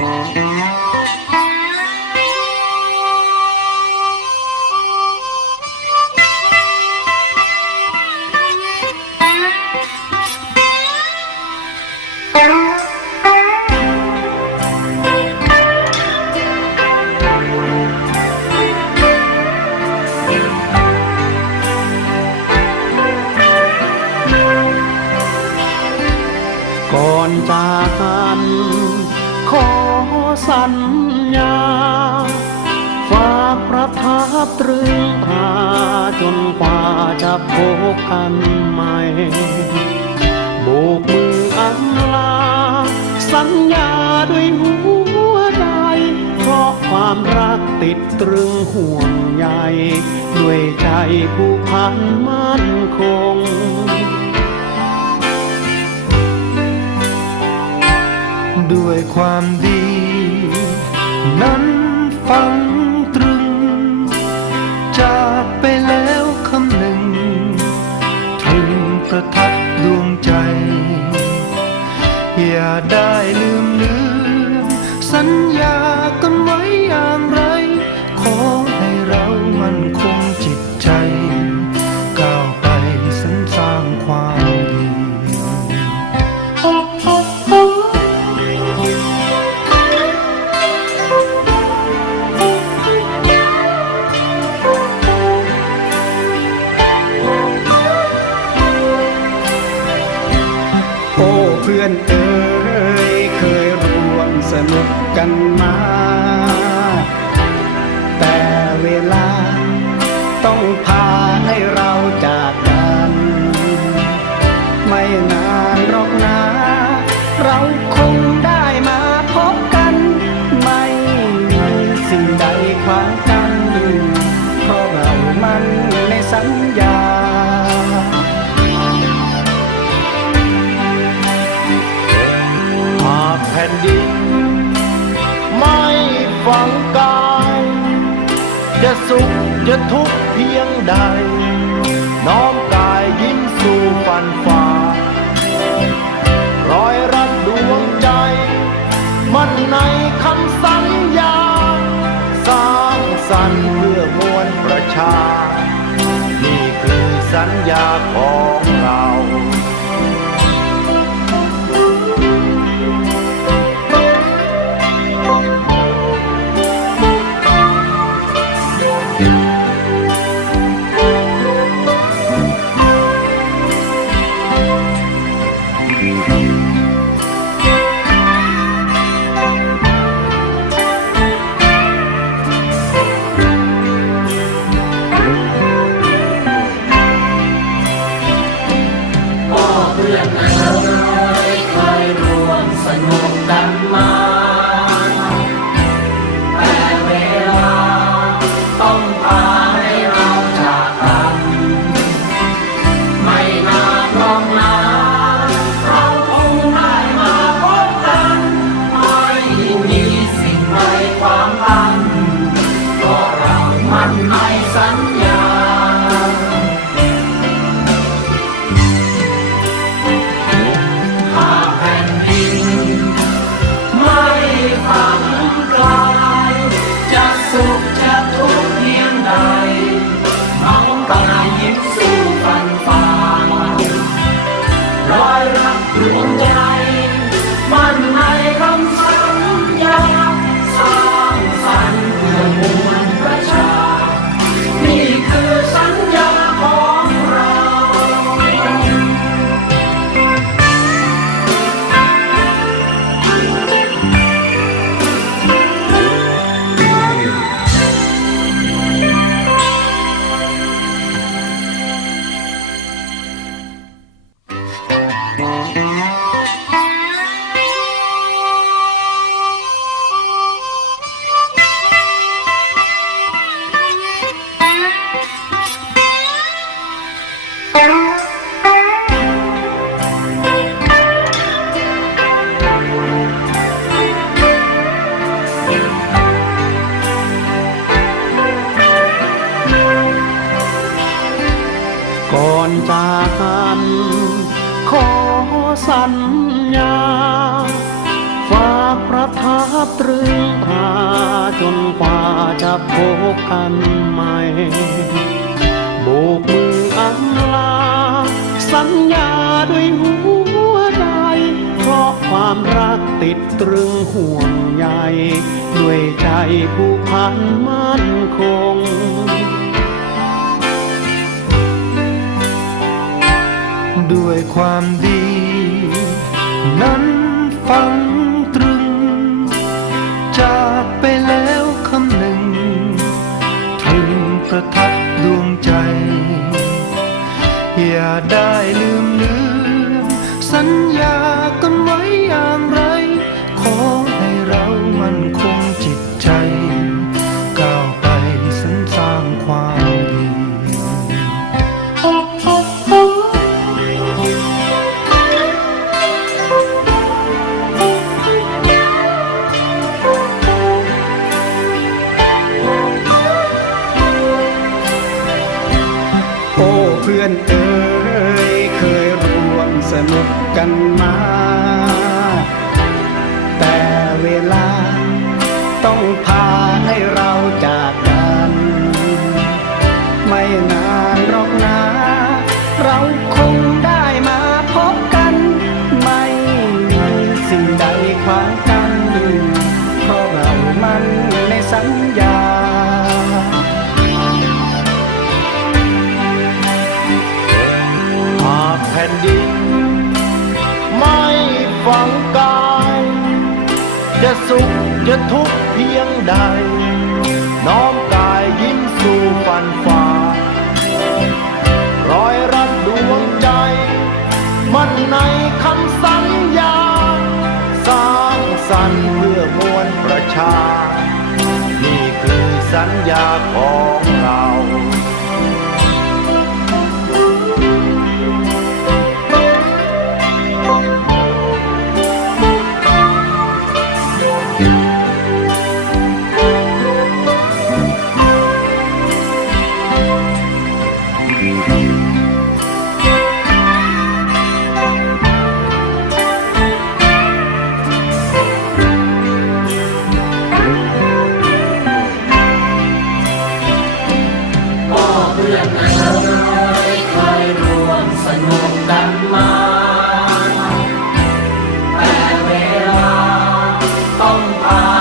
ก่ ตรึงตราจนกว่าจะพบกันใหม่โบกมืออำลา สัญญาด้วยหัวใจ เพราะความรักติดตรึงห่วงใยด้วยใจผู้พันมั่นคงด้วยความดี นั้นฟัง พื่อนเอ๋ยเคยร่วมสนุกกันมา แต่เวลาต้องพาให้เราจากกัน ไม่นานหรอกนะ เราคง สุขจะทุกเพียงใด น้อมกายยิ้มสู่ฟันฝ่ารอยรักดวงใจ มันในคำสัญญา สร้างสรรค์เพื่อมวลประชา นี่คือสัญญาของเรา ไม่ 银色 บตรึงตราจนกว่าจะพบกันใหม่โบกมืออำลา สัญญาด้วยหัวใจ เพราะความรักติดตรึงห่วงใยด้วยใจผู้พันมั่นคงด้วยความดี นั้นฝัง อนเอ๋ยเคยร่วมสนุกกันมา จะทุกข์เพียงใด น้อมกายยิ้มสู่ฟันฝ่ารอยรัดดวงใจ มันในคำสัญญา สร้างสรรค์เพื่อมวลประชา นี่คือสัญญาของ ต้องใดความอันเพา